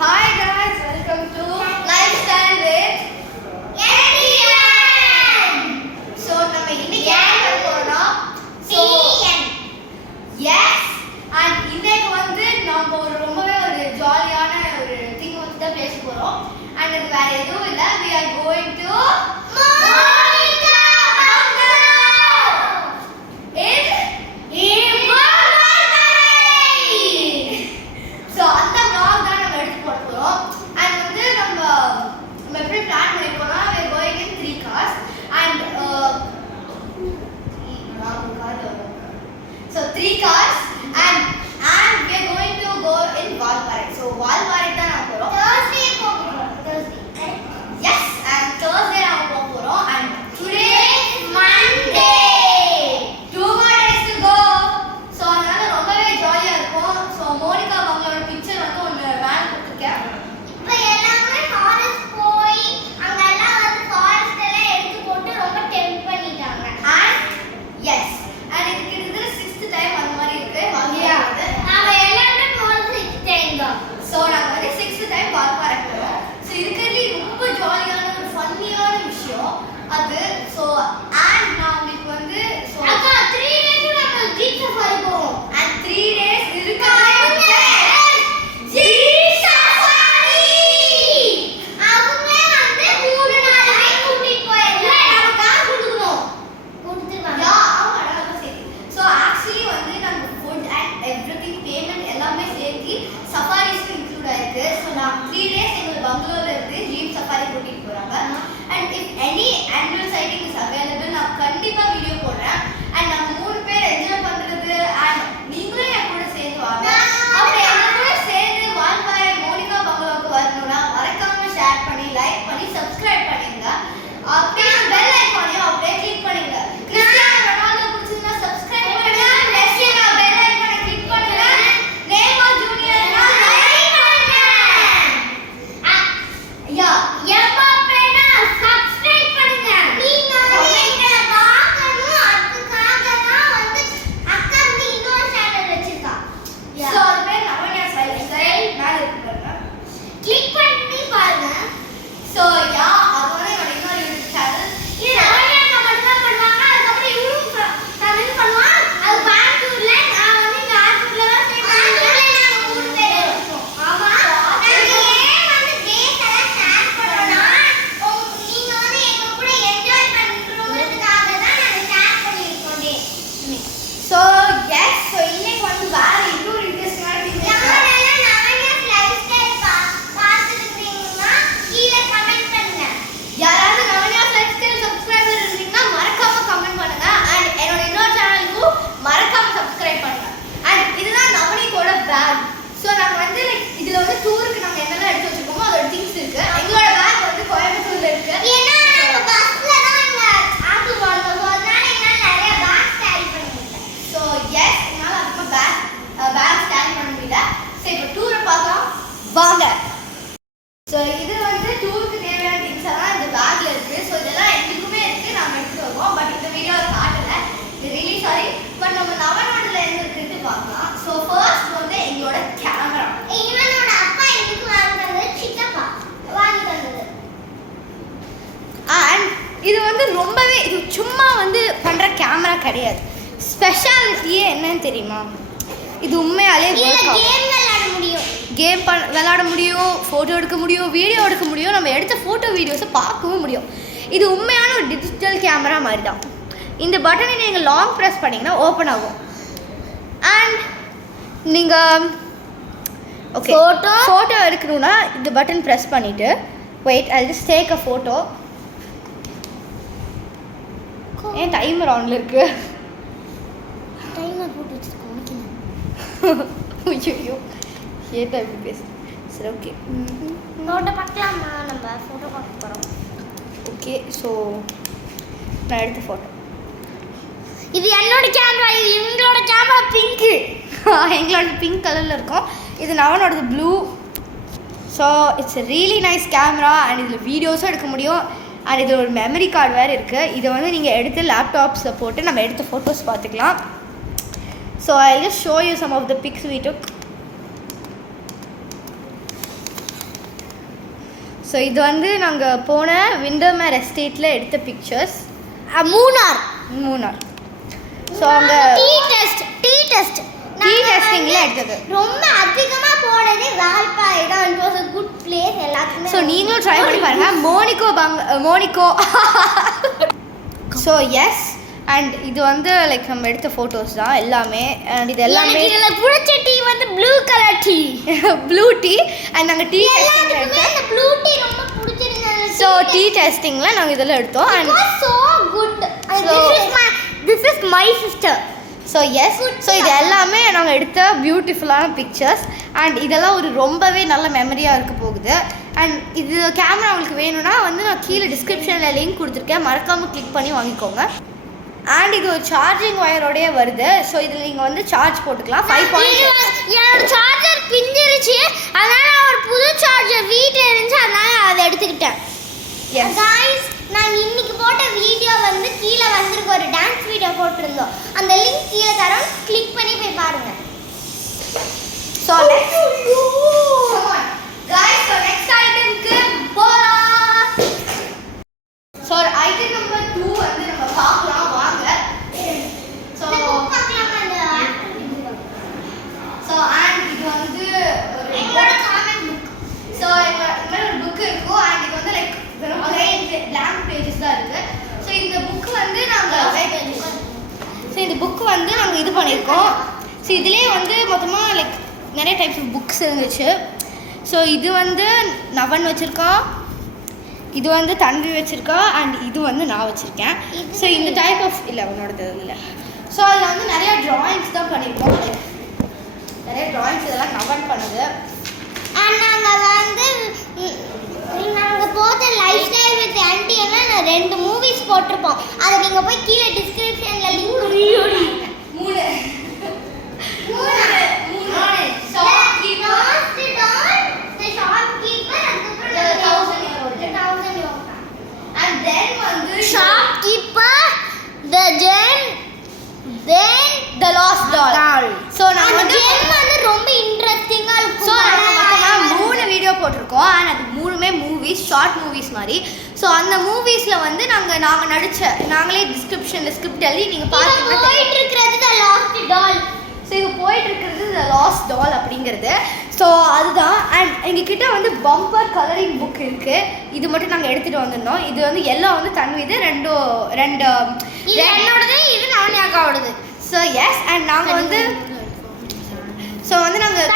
Hi guys, welcome to Lifestyle with Edian. So நம்ம இன்னைக்கு என்ன பார்க்க போறோம்னா yes and இன்னைக்கு வந்து நம்ம ரொம்பவே ஒரு ஜாலியான ஒரு thing வந்து தான் பேச போறோம் and அது வேற எதுவும் இல்ல we are going to Monica So அந்த vlog தான் நம்ம எடுத்து போட போறோம் and வந்து நம்ம எப்படி plan பண்ணிருக்கோம்னா we are going in 3 cars and so 3 cars and we are going to go in Valparai. So Valparai தான் நான் போறோம். Thursday போறோம். Thursday. Yes, and Thursday நான் போறோம் and today is Monday. 2 more days to go. So அதனால ரொம்பவே ஜாலியா இருக்கும். So மோனிகா அவங்களோட பிக்சர் வந்து ஒன்னு வேன் கொடுத்துருக்கேன். இப்போ எல்லாமே ஃபாரஸ்ட் போய் அங்கெல்லாம் வந்து ஃபாரஸ்ட் எல்லாம் எடுத்து போட்டு ரொம்ப டெம்ப் பண்ணிட்டாங்க. And yes, and இதுக்கு இது 6th டைம் அந்த மாதிரி இருக்கு. வாங்கியா வந்து நாம எல்லாமே போறது 6th டைம் தான். So நாங்க வந்து 6th டைம் வால்பாறை போறோம். So இதுக்கெல்லாம் ரொம்ப ஜாலியான ஒரு ஃபன்னியான விஷயம் அது. So and நான் உங்களுக்கு வந்து so அக்கா 3 டேஸ் நம்ம ஜீப் சஃபாரி போவோம். and 3 days இருக்கானே ஜீப் சஃபாரி அவங்க வந்து 3 நாளே கூட்டிட்டு போயிடலாம். நம்ம காசு கொடுக்கணும். கொடுத்துருவாங்க. யா ஆமாடா அதான் சரி. So actually வந்து நம்ம food and everything payment எல்லாமே சேர்த்து சஃபாரிஸ்க்கு இன்க்ளூட் ஆயிருக்கு. So நான் 3 days எங்க பங்களூர்ல இருந்து ஜீப் சஃபாரி கூட்டிட்டு போறாங்க. And if any animal sighting is available நான் கண்டிப்பா வீடியோ போடுறேன். And நம்ம 3 பேர் என்ஜாய் பண்றது and நீங்களும் என் கூட சேர்ந்து வாங்க. அப்படி எங்க கூட சேர்ந்து வால்பாறை மோனிகா பங்களாவுக்கு வரணும்னா மறக்காம ஷேர் பண்ணி லைக் பண்ணி சப்ஸ்கிரைப் பண்ணிருங்க. அப்படியே பெல் ஐகானையும் அப்படியே கிளிக் பண்ணுங்க. கிறிஸ்டியானோ ரொனால்டோ பிடிச்சிருந்தா சப்ஸ்கிரைப் பண்ணுங்க. மெஸ்ஸினா பெல் ஐகானை கிளிக் பண்ணுங்க. நேய்மார் ஜூனியர்னா லைக் பண்ணுங்க. யா எம்பாப்பேனா சப்ஸ்கிரைப் பண்ணுங்க. நீங்க வந்து எங்களை பார்க்கணும். அதுக்காக தான் வந்து அக்கா வந்து இன்னொரு சேனல் வச்சிருக்கா. சோ அது பேர் நவனியா லைஃப்ஸ்டைல் மேல இருக்கு பாருங்க. கிளிக் பண்ணி பாருங்க. சோ யா அதோட என்னோட இன்னொரு யூடியூப் சேனல் இது நவனியா மட்டும் தான் பண்ணுவாங்க. அதுக்கப்புறம் இவரும் சேனல் பண்ணுவான். அது பெங்களூர்ல நான் வந்து இங்க ஆத்தூர்ல தான் ஸ்டே பண்ணுவேன். நாங்க 3 பேர் இருக்கோம். ஆமா. நாங்க ஏன் வந்து டேஸ் எல்லாம் ஷேர் பண்றோம்னா நீங்க வந்து எங்க கூட என்ஜாய் பண்றதுக்காக தான் நாங்க ஷேர் பண்ணிருக்கோம் டே. சோ எஸ் சோ இன்னைக்கு வந்து வேற இன்னொரு இன்ட்ரஸ்டிங்கான திங் யாரெல்லாம் நவனியாஸ் லைஃப்ஸ்டைல் பார்த்துருக்கீங்கன்னா கீழே கமெண்ட் பண்ணுங்க. யாராவது நவனியா லைஃப்ஸ்டைல் சப்ஸ்கிரைபர் இருந்தீங்கன்னா மறக்காம கமெண்ட் பண்ணுங்க and என்னோட இன்னொரு சேனலுக்கும் மறக்காம சப்ஸ்கிரைப் பண்ணுங்க. and இதுதான் நவனியோட பேக். சோ நாங்க வந்து லைக் இதுல வந்து டூருக்கு நாங்க என்னெல்லாம் எடுத்து வச்சிருக்கோமோ அதோட திங்ஸ் இருக்கு. எங்களோட பேக் வந்து கோயம்புத்தூர்ல இருக்கு. ஏன்னா நாங்க பஸ்ல தான் இங்க ஆத்தூர் வாழ்ந்தோம். அதனால என்னால நிறைய பேக் கேரி பண்ண முடியல. சோ எஸ் என்னால அதுக்கு பேக் ஸ்டாண்ட் பண்ண முடியல. சரி இப்போ டூரை பார்க்கலாம் வாங்க. ஸோ இது வந்து டூருக்கு தேவையான திங்ஸ் எல்லாம் இந்த பேக்ல இருக்கு. ஸோ இதெல்லாம் எங்களுக்குமே இருக்கு, நாம எடுத்து வருவோம். பட் இந்த வீடியோவில் காட்டல, இது ரியலி சாரி. பட் நம்ம நவநாடுல இருந்து இருக்குன்னு பார்க்கலாம். ஸோ ஃபர்ஸ்ட் வந்து எங்களோட கேமரா. இவனோட அப்பா எனக்கு வாங்கி தந்தது, சித்தப்பா வாங்கி தந்தது. அண்ட் இது வந்து ரொம்பவே இது சும்மா வந்து பண்ற கேமரா கிடையாது. ஸ்பெஷாலிட்டியே என்னன்னு தெரியுமா? இது உண்மையாலே இதுல கேம் விளையாட முடியும். கேம் விளையாட முடியும், ஃபோட்டோ எடுக்க முடியும், வீடியோ எடுக்க முடியும், நம்ம எடுத்த ஃபோட்டோ வீடியோஸை பார்க்கவும் முடியும். இது உண்மையான ஒரு டிஜிட்டல் கேமரா மாதிரி தான். இந்த பட்டனை நீங்கள் லாங் ப்ரெஸ் பண்ணிங்கன்னா ஓப்பன் ஆகும். அண்ட் நீங்கள் ஓகே ஃபோட்டோ எடுக்கணும்னா இந்த பட்டன் ப்ரெஸ் பண்ணிவிட்டு wait I just take a photo. ஏன் டைமர் ஆன்ல இருக்கு? டைமர் போட்டு வச்சிருக்கோம். ஐயோ ஏதா இப்படி பேசு. சரி ஓகே ஃபோட்டோ பார்க்கலாமா? நம்ம ஃபோட்டோ பார்க்க போகிறோம். ஓகே ஸோ நான் எடுத்த ஃபோட்டோ. இது என்னோட கேமரா. இது இவங்களோட கேமரா பிங்க்கு. எங்களோட பிங்க் கலரில் இருக்கும். இது நவனோடது blue. So it's really nice camera and இதில் வீடியோஸும் எடுக்க முடியும். அண்ட் இதில் ஒரு மெமரி கார்டு வேறு இருக்குது. இதை வந்து நீங்கள் எடுத்து லேப்டாப்ஸில் போட்டு நம்ம எடுத்த ஃபோட்டோஸ் பார்த்துக்கலாம். So I just show you some of the pics we took. So இது வந்து நாங்கள் போன விண்டர்மேர் எஸ்டேட்டில் எடுத்த பிக்சர்ஸ். மூணார். ஸோ அங்கே டீ டெஸ்டிங்கில் எடுத்தது. ரொம்ப அதிகமாக போனது வால்பாறை தான். It was a good place எல்லாத்துக்குமே. ஸோ நீங்களும் ட்ரை பண்ணி பாருங்கள். மோனிகோ ஸோ எஸ். அண்ட் இது வந்து லைக் நம்ம எடுத்த ஃபோட்டோஸ் தான் எல்லாமே. அண்ட் இது எல்லாமே எனக்கு பிடிச்ச டீ வந்து blue colour tea. Blue tea. And நாங்கள் டீ எல்லாத்துக்குமே அந்த ப்ளூ டீ ரொம்ப பிடிச்சிருந்தது. ஸோ டீ டெஸ்டிங்கில் நாங்கள் இதெல்லாம் எடுத்தோம். And so good. This is my sister. So yes. So இது எல்லாமே நாங்கள் எடுத்த பியூட்டிஃபுல்லான பிக்சர்ஸ். அண்ட் இதெல்லாம் ஒரு ரொம்பவே நல்ல மெமரியாக இருக்க போகுது. அண்ட் இது கேமரா உங்களுக்கு வேணும்னா வந்து நான் கீழே டிஸ்கிரிப்ஷனில் லிங்க் கொடுத்துருக்கேன், மறக்காமல் கிளிக் பண்ணி வாங்கிக்கோங்க. அண்ட் இது ஒரு சார்ஜிங் ஒயரோடய வருது. ஸோ இதில் நீங்கள் வந்து சார்ஜ் போட்டுக்கலாம். 5 என்னோட சார்ஜர் பிஞ்சிருச்சு, அதனால ஒரு புது சார்ஜர் வீட்டில் இருந்துச்சு, அதனால அதை எடுத்துக்கிட்டேன். गाइस நான் இன்னைக்கு போட்ட வீடியோ வந்து கீழ வந்திருக்கு, ஒரு டான்ஸ் வீடியோ போட்டுருந்தோம். அந்த லிங்க் கீழ தரோம், கிளிக் பண்ணி போய் பாருங்க. So let's come on guys, so next item க்கு போலாம். So item number 2 வந்து நம்ம பார்க்கலாம் வாங்க. So பார்க்கலாமா அந்த so and இது வந்து ஒரு என்னோட காமெண்ட் புக். So இந்த ஒரு புக் இருக்கும். and இது வந்து லைக் வெறும் blank pages தான் இருக்கு. So இந்த புக் வந்து நாங்க இந்த புக் வந்து நாங்க இது பண்ணிருக்கோம். ஸோ இதுலேயே வந்து மொத்தமாக லைக் நிறைய டைப்ஸ் ஆஃப் புக்ஸ் இருந்துச்சு. ஸோ இது வந்து நவன் வச்சுருக்கான், இது வந்து தன்வி வச்சுருக்கா, அண்ட் இது வந்து நான் வச்சுருக்கேன். ஸோ இந்த டைப் ஆஃப் இல்லை அவனோடது இல்லை. ஸோ அதில் வந்து நிறையா ட்ராயிங்ஸ் தான் பண்ணியிருக்கோம். நிறைய ட்ராயிங்ஸ் இதெல்லாம் நவன் பண்ணுது. நாங்கள் போட்ட லைஃப் ஸ்டைல் வித் ஆன்டி நான் 2 மூவிஸ் போட்டிருப்போம். அதை நீங்கள் போய் கீழே டிஸ்கிரிப்ஷனில் லிங்க் மூணு The Lost Doll. So நான் வந்து ரொம்ப இன்ட்ரெஸ்டிங்கா இருக்கும். ஸோ நாங்கள் 3 வீடியோ போட்டிருக்கோம். அண்ட் அது 3மே மூவிஸ், ஷார்ட் மூவிஸ் மாதிரி. ஸோ அந்த மூவிஸில் வந்து நாங்கள் நாங்களே டிஸ்கிரிப்ஷனில் ஸ்கிரிப்ட் எழுதி நீங்கள் பார்த்தீங்கன்னா போயிட்டு இருக்கிறது The Lost Doll. ஸோ இப்போ போயிட்டு இருக்கிறது The Lost Doll அப்படிங்கிறது. ஸோ அதுதான். அண்ட் எங்ககிட்ட வந்து பம்பர் கலரிங் புக் இருக்குது. இது மட்டும் நாங்கள் எடுத்துகிட்டு வந்திருந்தோம். இது வந்து எல்லாம் வந்து தன்விது ரெண்டு என்னோடது, இது நவன்யாக்காவோடது. So S. அண்ட் நாங்கள் வந்து ஸோ வந்து நாங்கள்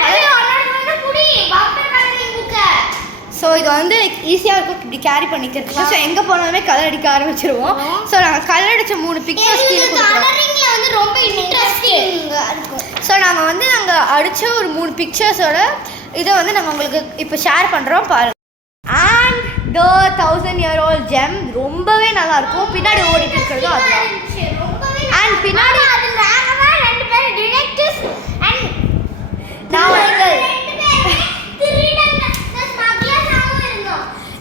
ஸோ இது வந்து ஈஸியாக இருக்கும் இப்படி கேரி பண்ணிக்கிறதுக்கு. ஸோ எங்கே போனாலுமே கலர் அடிக்க ஆரம்பிச்சிருவோம். ஸோ நாங்கள் கலர் அடித்த 3 பிக்சர்ஸ் கலரிங்ல வந்து ரொம்ப இன்ட்ரெஸ்டிங்கா இருக்கும். ஸோ நாங்கள் அடித்த ஒரு 3 பிக்சர்ஸோட இதை வந்து நாங்கள் உங்களுக்கு இப்போ ஷேர் பண்ணுறோம் பாருங்கள். அண்ட் The 1000-year-old gem ரொம்பவே நல்லா இருக்கும். பின்னாடி ஓடிட்டு இருக்கிறதும் அதுதான். அண்ட் பின்னாடி அது நாங்கவே 2 பேர் டிடெக்டிவ்ஸ் அண்ட் நாவல்கள்.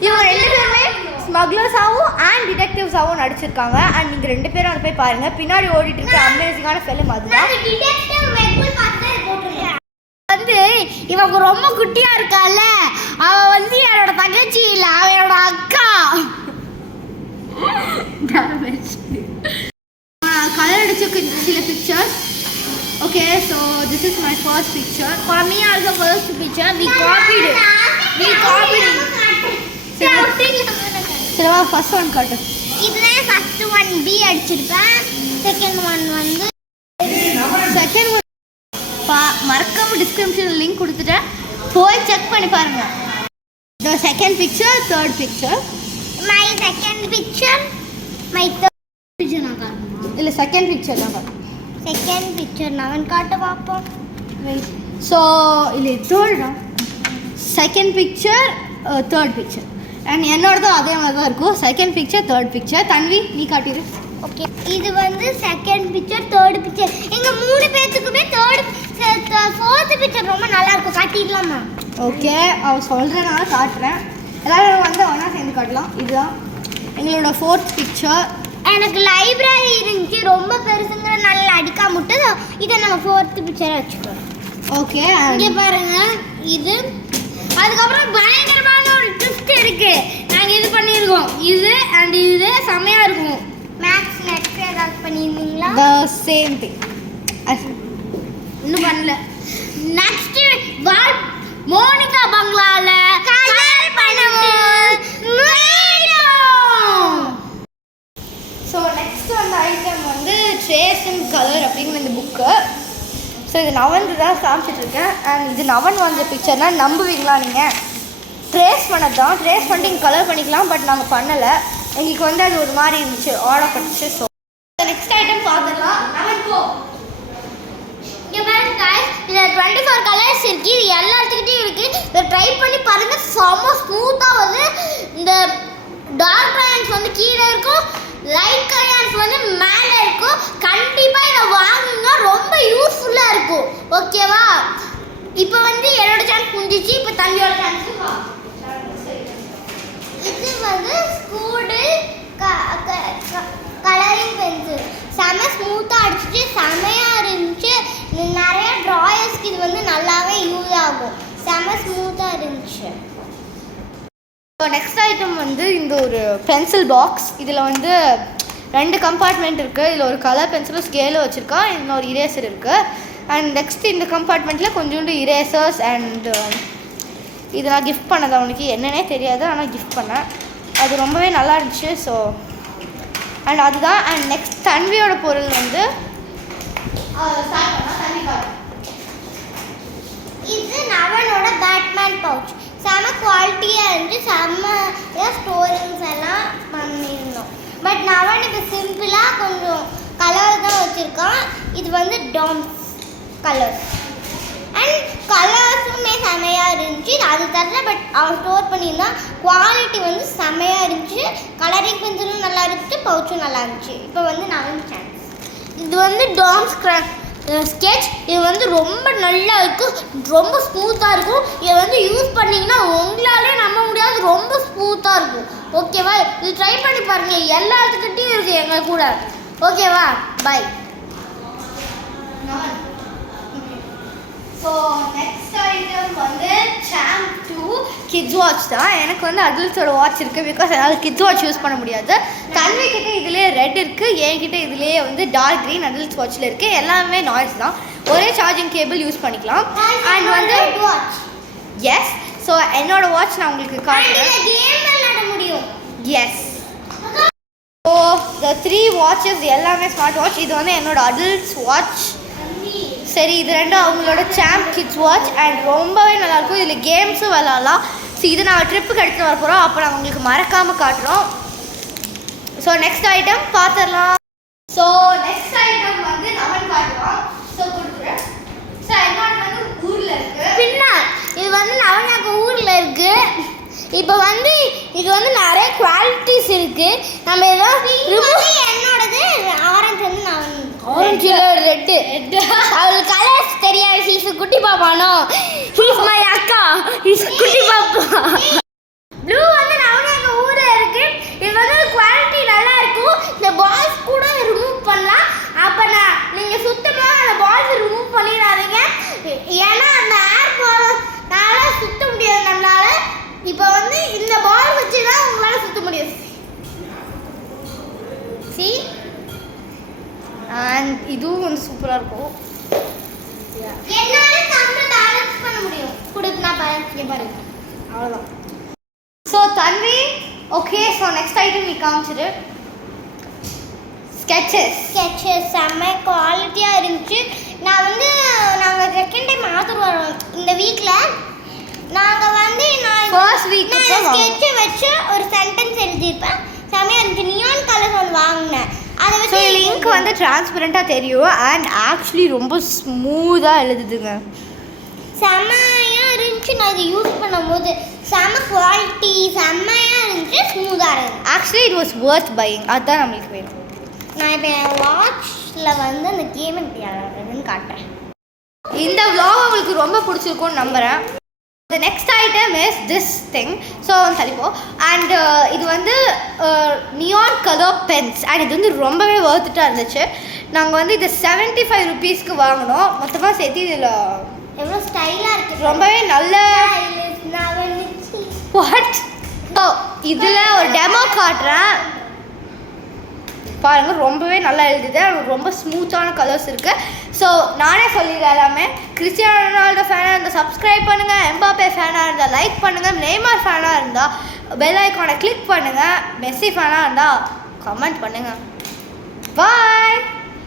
இவங்க 2 பேருமே ஸ்மக்லர்ஸாகவும் அண்ட் டிடெக்டிவ்ஸாகவும் நடிச்சிருக்காங்க. அண்ட் நீங்கள் 2 பேரும் அதை போய் பாருங்கள். பின்னாடி ஓடிட்டு இருக்க அமேசிங்கான ஃபிலிம் அதுதான். வந்து இவங்க ரொம்ப குட்டியா இருக்கால, அவ வந்து என்னோட தங்கச்சி இல்ல, அவனோட அக்கா. கலர் அடிச்ச சில pictures. Okay, so this is my first picture. For me also first picture we copied it. சரிவா, ஃபர்ஸ்ட் ஒன் காட்டு. இதுதான் ஃபர்ஸ்ட் ஒன் பி அடிச்சிருப்பேன். செகண்ட் ஒன் வந்து செகண்ட் ஒன் மறக்காம டிஸ்கிரிப்ஷனில் லிங்க் கொடுத்துட்டேன், போய் செக் பண்ணி பாருங்க. The second picture, third picture. my second picture, my third picture நான் காட்டுறேன். இல்லை செகண்ட் பிக்சர் தான் காட்டு. செகண்ட் பிக்சர் நான் காட்ட பார்ப்போம். ஸோ இல்லை தேர்டா, second picture third picture. And என்னோடதும் அதே மாதிரி தான் இருக்கும். Second picture third picture. Tanvi நீ காட்டிடு. ஓகே, இது வந்து செகண்ட் பிக்சர் தேர்ட் பிக்சர். எங்க 3 பேத்துக்குமே ஃபோர்த் பிக்சர் ரொம்ப நல்லா இருக்கும். காட்டிடலாமா? ஓகே, அவள் சொல்கிறேனால காட்டுறேன். எல்லோரும் வந்து ஒன்றா சேர்ந்து காட்டலாம். இதுதான் எங்களோட ஃபோர்த் பிக்சர். எனக்கு லைப்ரரி இருந்துச்சு, ரொம்ப பெருசுங்கிற நல்லா அடிக்காம விட்டு இதை நம்ம ஃபோர்த் பிக்சரை வச்சுக்கிறோம். ஓகே, இங்கே பாருங்க. இது அதுக்கப்புறம் பயங்கரமான ஒரு ட்விஸ்ட் இருக்கு. நாங்க இது பண்ணிருக்கோம். இது அண்ட் இது செமையா இருக்கும். மேக்ஸ் நெக்ஸ்ட் ஏதாவது பண்ணிருந்தீங்களா? The same thing. இன்னும் பண்ணல. நெக்ஸ்ட் மோனிகா பங்களால கலர் பண்ணுவோம். ஸோ நெக்ஸ்ட் அந்த ஐட்டம் வந்து ட்ரேஸ் அண்ட் கலர் அப்படிங்கிற இந்த புக்கு. ஸோ இது நவன் தான் காமிச்சிட்ருக்கேன். அண்ட் இது நவன் வந்த பிக்சர்னா நம்புவீங்களா நீங்கள்? ட்ரேஸ் பண்ணது தான். ட்ரேஸ் பண்ணிட்டு இங்கே கலர் பண்ணிக்கலாம். பட் நாங்கள் பண்ணலை. எங்களுக்கு வந்து அது ஒரு மாதிரி இருந்துச்சு, ஆர்டர் பண்ணிச்சு. ஸோ நெக்ஸ்ட் ஐட்டம் பார்த்துக்கலாம். நவன் போ. இங்க பாருங்க गाइस, இதுல 24 கலர்ஸ் இருக்கு. இது எல்லாத்துக்கிட்டயும் இருக்கு. இத ட்ரை பண்ணி பாருங்க. செம ஸ்மூத்தா வந்து இந்த டார்க் கிரையான்ஸ் வந்து கீழ இருக்கும், லைட் கிரையான்ஸ் வந்து மேல இருக்கும். கண்டிப்பா இத வாங்குங்க, ரொம்ப யூஸ்ஃபுல்லா இருக்கும். ஓகேவா? இப்போ வந்து என்னோட சான்ஸ் முடிஞ்சிச்சு. இப்போ தம்பியோட சான்ஸ் வா. இது வந்து ஸ்கூடு கலரிங் பென்சில். செம ஸ்மூத்தாக அடிச்சிட்டு செமையாக இருந்துச்சு. நிறைய ட்ராயர்ஸ்க்கு இது வந்து நல்லாவே யூஸ் ஆகும். செம ஸ்மூத்தாக இருந்துச்சு. ஸோ நெக்ஸ்ட் ஐட்டம் வந்து இந்த ஒரு பென்சில் பாக்ஸ். இதில் வந்து 2 கம்பார்ட்மெண்ட் இருக்குது. இதில் ஒரு கலர் பென்சிலும் ஸ்கேலும் வச்சுருக்கா. இன்னொரு இரேசர் இருக்குது. அண்ட் நெக்ஸ்ட் இந்த கம்பார்ட்மெண்ட்டில் கொஞ்சோண்டு இரேசர்ஸ் அண்ட் இது நான் கிஃப்ட் பண்ணது. அவனுக்கு என்னன்னே தெரியாது, ஆனால் கிஃப்ட் பண்ணேன். அது ரொம்பவே நல்லா இருந்துச்சு. ஸோ அண்ட் அதுதான். அண்ட் நெக்ஸ்ட் தன்வியோட பொருள் வந்து இது நவனோட பேட்மேன் பவுச். செம குவாலிட்டியாக இருந்துச்சு. செம்ம ஸ்டோரிங்ஸ் எல்லாம் பண்ணியிருந்தோம். பட் நவன் இப்போ சிம்பிளாக கொஞ்சம் கலர் தான் வச்சுருக்கான். இது வந்து டாம்ஸ் கலர் அண்ட் கலர்ஸுமே செமையாக இருந்துச்சு. அது தரல, பட் அவன் ஸ்டோர் பண்ணியிருந்தான். குவாலிட்டி வந்து செமையாக இருந்துச்சு. கலரிங் பென்சிலும் நல்லா இருந்துச்சு, பவுச்சும் நல்லா இருந்துச்சு. இப்போ வந்து நவன் சான்ஸ். இது வந்து டாம்ஸ் ஸ்கெட்ச். இது வந்து ரொம்ப நல்லா இருக்கும், ரொம்ப ஸ்மூத்தாக இருக்கும். இதை வந்து யூஸ் பண்ணிங்கன்னா உங்களாலே நம்ப முடியாது, ரொம்ப ஸ்மூத்தாக இருக்கும். ஓகேவா? இது ட்ரை பண்ணி பாருங்கள். எல்லாத்துக்கிட்டையும் இருக்குது எங்கள் கூட. ஓகேவா? பை. ஸோ நெக்ஸ்ட் ஐட்டம் வந்து சாம்ப் 2 கிட்ஸ் வாட்ச் தான். எனக்கு வந்து அடல்ட்ஸோட வாட்ச் இருக்குது. பிகாஸ் என்னால் கிட்ஸ் வாட்ச் யூஸ் பண்ண முடியாது. தன்வி கிட்டே இதுலேயே ரெட் இருக்குது, என்கிட்ட இதுலேயே வந்து டார்க் க்ரீன் அடல்ட்ஸ் வாட்சில் இருக்குது. எல்லாமே நாய்ஸ் தான். ஒரே சார்ஜிங் கேபிள் யூஸ் பண்ணிக்கலாம். அண்ட் வந்து வாட்ச். எஸ். ஸோ என்னோட வாட்ச் நான் உங்களுக்கு காட்டுறேன். கேம் விளையாட முடியும். எஸ். ஸோ த 3 வாட்சஸ் எல்லாமே ஸ்மார்ட் வாட்ச். இது வந்து என்னோட அடல்ட்ஸ் வாட்ச். சரி, இது ரெண்டும் அவங்களோட சாம்ப் கிட்ஸ் வாட்ச். அண்ட் ரொம்பவே நல்லாயிருக்கும். இதில் கேம்ஸும் விளாட்லாம். ஸோ இது நாங்கள் ட்ரிப்புக்கு எடுத்துகிட்டு வர போகிறோம். அப்போ நாங்கள் உங்களுக்கு மறக்காமல் காட்டுறோம். ஸோ நெக்ஸ்ட் ஐட்டம் பார்த்துடலாம். ஸோ நெக்ஸ்ட் ஐட்டம் வந்து நவன் காட்டுவான். ஸோ கொடுக்குறேன். ஸோ என்னோட வந்து ஊரில் இருக்குது. பின்னா இது வந்து நவனாக்கு ஊரில் இருக்குது. இப்போ வந்து இது வந்து நிறைய குவாலிட்டிஸ் இருக்குது. நம்ம ஏதோ என்னோடது ஆரஞ்சு வந்து நான் ஆரஞ்சு ரெட்டு அவளுக்கு கலர்ஸ் தெரியாது. ஹீஸ் குட்டி பாப்பானோ, ஹீஸ் மை அக்கா, ஹீஸ் குட்டி பாப்பா. ப்ளூ வந்து நவனாக்கு ஊரில் இருக்குது. இது வந்து குவாலிட்டி நல்லா இருக்கும். இந்த பால்ஸ் கூட ரிமூவ் பண்ணலாம். அப்போ நீங்கள் சுத்தமாக அந்த பால்ஸ் ரிமூவ் பண்ணிடாதீங்க. ஏன்னா அந்த ஏர் போகிறதுனால சுத்த முடியாது நம்மளால. இப்போ வந்து இந்த பால் வச்சு தான் உங்களால் சுத்த முடியும். சி அண்ட் இதுவும் வந்து சூப்பராக இருக்கும். என்னால தமிழ் பேலன்ஸ் பண்ண முடியும். கொடுக்குனா பேலன்ஸ் பாருங்க. அவ்வளோதான். ஸோ தன்வி ஓகே. ஸோ நெக்ஸ்ட் ஐட்டம் நீ காமிச்சிடு. ஸ்கெட்சஸ் செம்ம குவாலிட்டியாக இருந்துச்சு. நான் வந்து நாங்கள் செகண்ட் டைம் ஆத்தர் வரோம் இந்த வீக்கில். நாங்கள் வந்து நான் ஃபர்ஸ்ட் வீக் ஸ்கெட்சை வச்சு ஒரு சென்டென்ஸ் எழுதியிருப்பேன். செம்மையாக இருந்துச்சு. நியான் கலர்ஸ் ஒன்று வாங்கினேன். அதை ஸோ லிங்க் வந்து டிரான்ஸ்பரண்ட்டாக தெரியும். அண்ட் ஆக்சுவலி ரொம்ப ஸ்மூத்தாக எழுதுதுங்க. செம்மையாக இருந்துச்சு. நான் இதை யூஸ் பண்ணும்போது செம்ம குவாலிட்டி செம்மையாக இருந்துச்சு, ஸ்மூத்தாக இருந்துச்சு. Actually it was worth buying. அதுதான் நம்மளுக்கு வேணும். நான் இப்போ என் வாட்சில் வந்து அந்த கேம் எப்படி விளையாடுறதுன்னு காட்டுறேன். இந்த vlog உங்களுக்கு ரொம்ப பிடிச்சிருக்கும்னு நம்புகிறேன். The next item is this thing. So தலிப்போ. அண்ட் இது வந்து நியான் கலர் பென்ஸ். அண்ட் இது வந்து ரொம்பவே வர்த்துட்டாக இருந்துச்சு. நாங்கள் வந்து இது 75 rupeesக்கு வாங்கினோம். மொத்தமாக சேர்த்து இதில் எவ்வளோ ஸ்டைலாக இருக்குது. ரொம்பவே நல்ல வாட் ஸோ இதில் ஒரு டெமோ காட்டுறேன் பாருங்கள். ரொம்பவே நல்லா எழுதுது. ரொம்ப ஸ்மூத்தான கலர்ஸ் இருக்குது. ஸோ நானே சொல்லிடுறேன் எல்லாமே. கிறிஸ்டியானோ ரொனால்டோ ஃபேனாக இருந்தால் சப்ஸ்கிரைப் பண்ணுங்கள், எம்பாப்பே ஃபேனாக இருந்தால் லைக் பண்ணுங்கள், நெய்மார் ஃபேனாக இருந்தால் பெல் ஐக்கானை கிளிக் பண்ணுங்கள், மெஸ்ஸி ஃபேனாக இருந்தால் கமெண்ட் பண்ணுங்கள். பாய்.